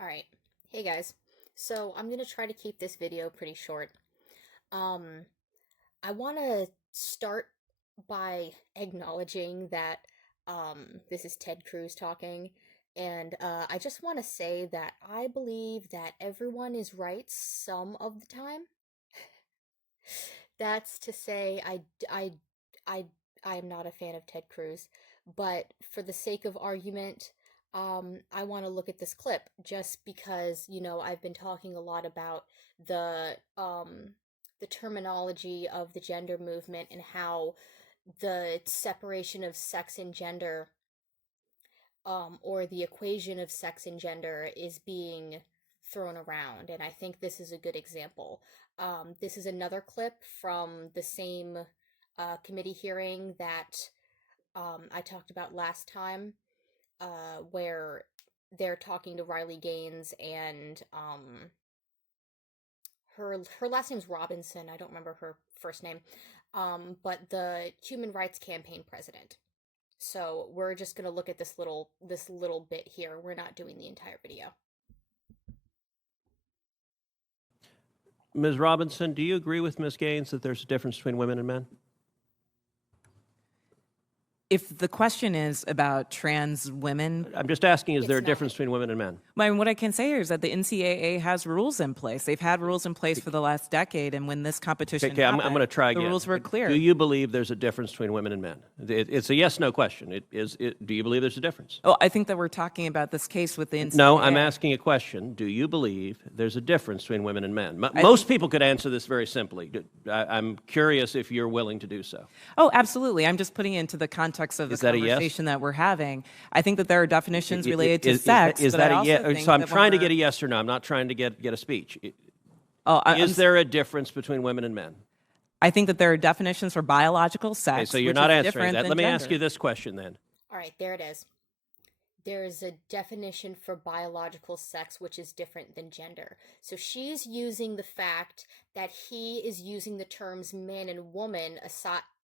All right. Hey guys. So I'm going to try to keep this video pretty short. Um, I want to start by acknowledging that this is Ted Cruz talking, and I just want to say that I believe that everyone is right some of the time. That's to say, I, I am not a fan of Ted Cruz, but for the sake of argument, I want to look at this clip just because, I've been talking a lot about the terminology of the gender movement and how the separation of sex and gender, or the equation of sex and gender is being thrown around, and I think this is a good example. This is another clip from the same committee hearing that I talked about last time, where they're talking to Riley Gaines and her last name's Robinson. I don't remember her first name, but the Human Rights Campaign president. So we're just gonna look at this little bit here. We're not doing the entire video. Ms. Robinson, do you agree with Ms. Gaines that there's a difference between women and men? If the question is about trans women, I'm just asking, is there a It's difference not. between women and men? I mean, what I can say is that the NCAA has rules in place. They've had rules in place for the last decade, and when this competition Okay, I'm happened, going to try the again. rules were clear. Do you believe there's a difference between women and men? It's a yes/no question. Do you believe there's a difference? Oh, I think that we're talking about this case with the NCAA. No, I'm asking a question. Do you believe there's a difference between women and men? Most people could answer this very simply. I'm curious if you're willing to do so. Oh, absolutely. I'm just putting it into the context of the Is that a yes? conversation that we're having. I think that there are definitions related to sex. Is but that I a also yes? think So I'm that when trying to we're- get a yes or no. I'm not trying to get a speech. I'm Is there a difference between women and men? I think that there are definitions for biological sex. Okay, so you're which not is answering different that. than Let me ask gender. you this question then. All right, there it is. There's a definition for biological sex which is different than gender. So she's using the fact that he is using the terms man and woman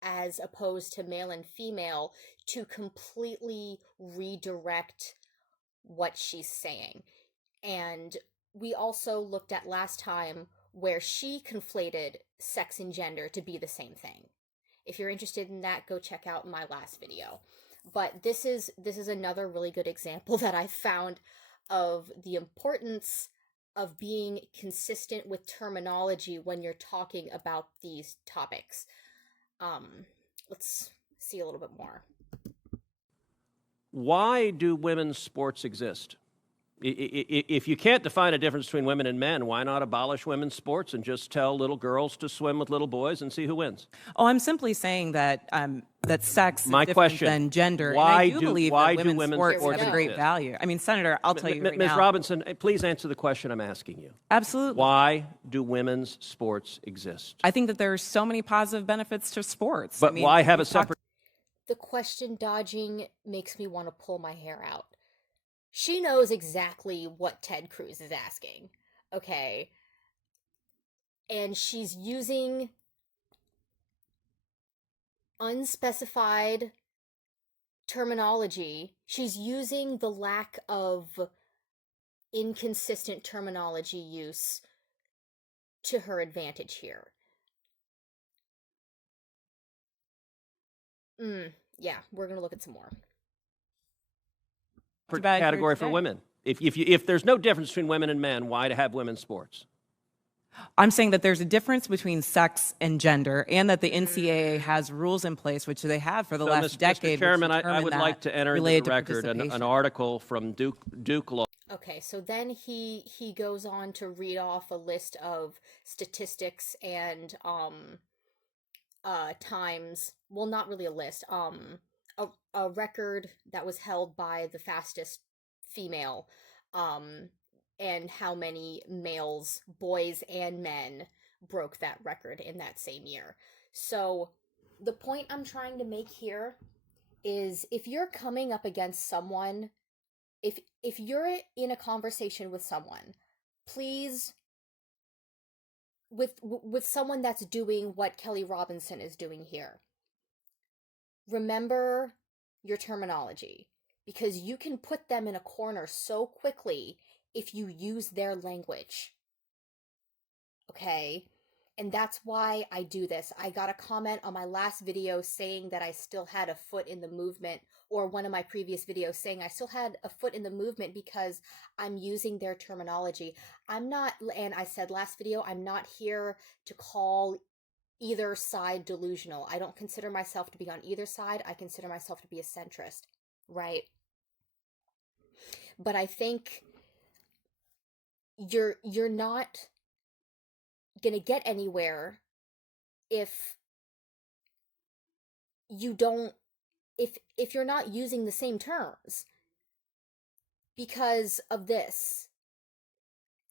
as opposed to male and female to completely redirect what she's saying. And we also looked at last time where she conflated sex and gender to be the same thing. If you're interested in that, go check out my last video. But this is another really good example that I found of the importance of being consistent with terminology when you're talking about these topics. Let's see a little bit more. Why do women's sports exist? If you can't define a difference between women and men, why not abolish women's sports and just tell little girls to swim with little boys and see who wins? Oh, I'm simply saying that that sex is My different question, than gender. why and I do do- believe why that do women's women's sports sports have a great exist? value. I mean, Senator, I'll tell you right Ms. now. Robinson, please answer the question I'm asking you. Absolutely. Why do women's sports exist? I think that there are so many positive benefits to sports. But I mean, why have a we've talked- separate... The question dodging makes me want to pull my hair out. She knows exactly what Ted Cruz is asking, okay? And she's using unspecified terminology. She's using the lack of inconsistent terminology use to her advantage here. Yeah, we're gonna look at some more. about here category for today. women? If there's no difference between women and men, why to have women's sports? I'm saying that there's a difference between sex and gender, and that the NCAA has rules in place, which they have for the So, last decade. Mr. Chairman, which I would determine like that to enter into related the to record an participation. article from Duke Law. Okay, so then he goes on to read off a list of statistics and times, well, not really a list, a record that was held by the fastest female, and how many males, boys and men, broke that record in that same year. So the point I'm trying to make here is, if you're coming up against someone, if you're in a conversation with someone, please, with someone that's doing what Kelly Robinson is doing here, remember your terminology, because you can put them in a corner so quickly if you use their language. Okay? And that's why I do this. I got a comment on my last video saying that I still had a foot in the movement, or one of my previous videos saying I still had a foot in the movement because I'm using their terminology. I'm not, and I said last video, I'm not here to call either side delusional. I don't consider myself to be on either side. I consider myself to be a centrist, right? But I think you're not gonna get anywhere if you don't, if you're not using the same terms because of this.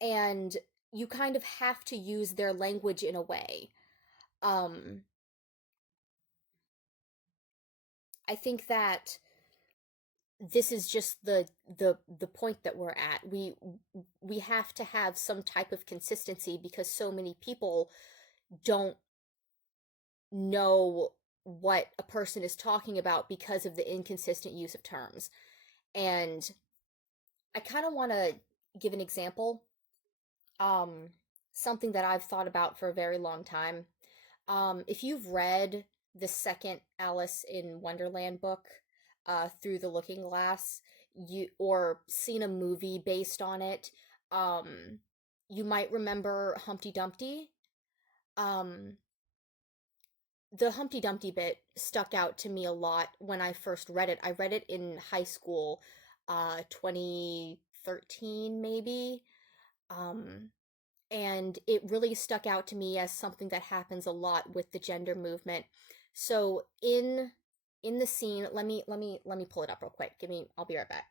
And you kind of have to use their language in a way. I think that this is just the point that we're at. We have to have some type of consistency because so many people don't know what a person is talking about because of the inconsistent use of terms. And I kind of want to give an example. Something that I've thought about for a very long time. If you've read the second Alice in Wonderland book, Through the Looking Glass, or seen a movie based on it, you might remember Humpty Dumpty. The Humpty Dumpty bit stuck out to me a lot when I first read it. I read it in high school, 2013 maybe. And it really stuck out to me as something that happens a lot with the gender movement. So in the scene, let me pull it up real quick. I'll be right back.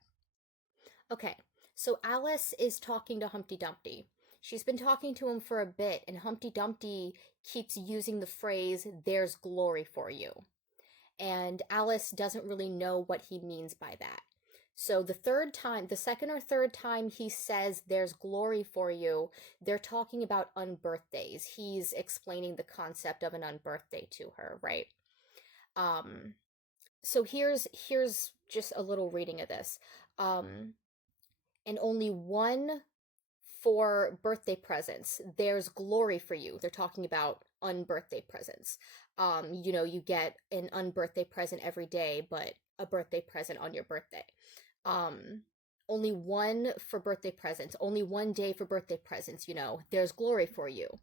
Okay, so Alice is talking to Humpty Dumpty. She's been talking to him for a bit, and Humpty Dumpty keeps using the phrase, "There's glory for you." And Alice doesn't really know what he means by that. So the second or third time he says there's glory for you, they're talking about unbirthdays. He's explaining the concept of an unbirthday to her, right? So here's just a little reading of this. And only one for birthday presents. There's glory for you. They're talking about unbirthday presents. You get an unbirthday present every day, but a birthday present on your birthday. Only one for birthday presents, only one day for birthday presents, there's glory for you.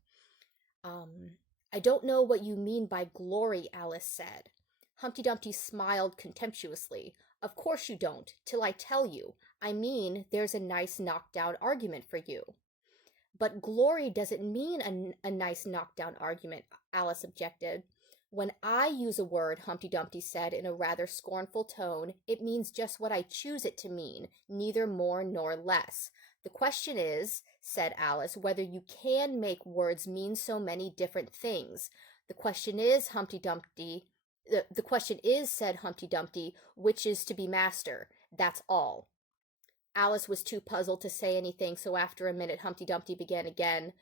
I don't know what you mean by glory, Alice said. Humpty Dumpty smiled contemptuously. Of course you don't, till I tell you. I mean, there's a nice knockdown argument for you. But glory doesn't mean a nice knockdown argument, Alice objected. When I use a word, Humpty Dumpty said in a rather scornful tone, it means just what I choose it to mean, neither more nor less. The question is, said Alice, whether you can make words mean so many different things. The question is, the question is, said Humpty Dumpty, which is to be master. That's all. Alice was too puzzled to say anything, so after a minute, Humpty Dumpty began again.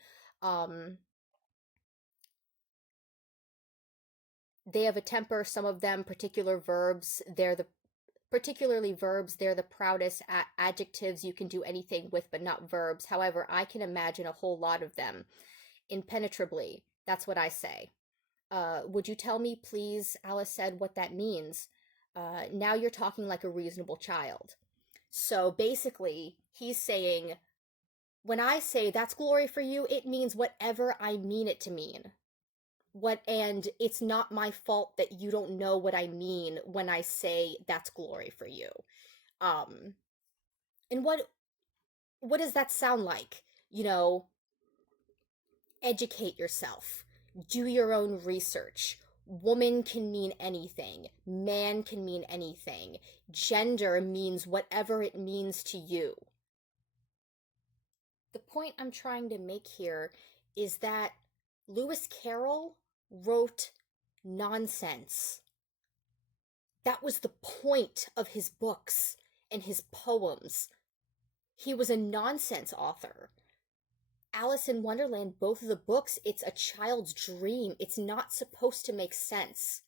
They have a temper, some of them, particularly verbs, they're the proudest adjectives you can do anything with, but not verbs. However, I can imagine a whole lot of them. Impenetrably, that's what I say. Would you tell me, please, Alice said, what that means? Now you're talking like a reasonable child. So basically, he's saying, when I say that's glory for you, it means whatever I mean it to mean. And it's not my fault that you don't know what I mean when I say that's glory for you. And what does that sound like? Educate yourself. Do your own research. Woman can mean anything. Man can mean anything. Gender means whatever it means to you. The point I'm trying to make here is that Lewis Carroll wrote nonsense. That was the point of his books and his poems. He was a nonsense author. Alice in Wonderland, both of the books, it's a child's dream. It's not supposed to make sense.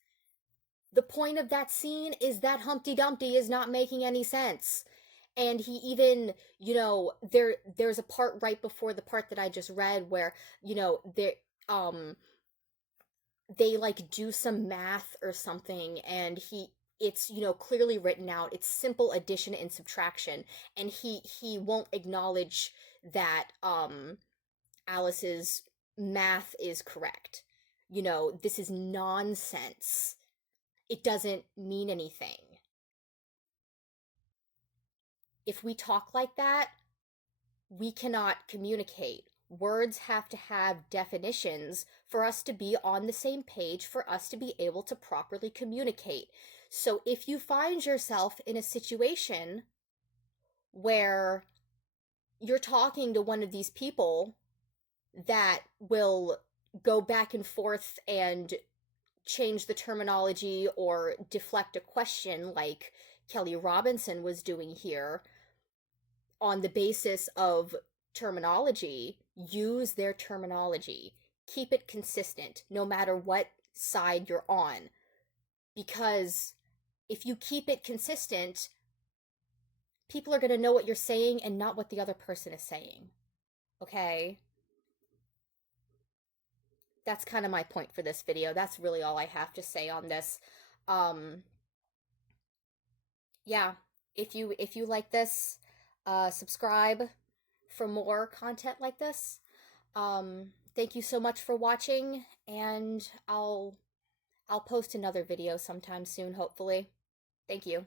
The point of that scene is that Humpty Dumpty is not making any sense. And he even, there's a part right before the part that I just read where, um they like do some math or something, and it's clearly written out, it's simple addition and subtraction, and he won't acknowledge that Alice's math is correct. This is nonsense. It doesn't mean anything. If we talk like that, we cannot communicate. Words have to have definitions for us to be on the same page, for us to be able to properly communicate. So if you find yourself in a situation where you're talking to one of these people that will go back and forth and change the terminology or deflect a question like Kelly Robinson was doing here on the basis of terminology, use their terminology. Keep it consistent no matter what side you're on. Because if you keep it consistent, people are going to know what you're saying and not what the other person is saying. Okay? That's kind of my point for this video. That's really all I have to say on this. Yeah, if you like this, subscribe for more content like this. Thank you so much for watching, and I'll post another video sometime soon, hopefully. Thank you.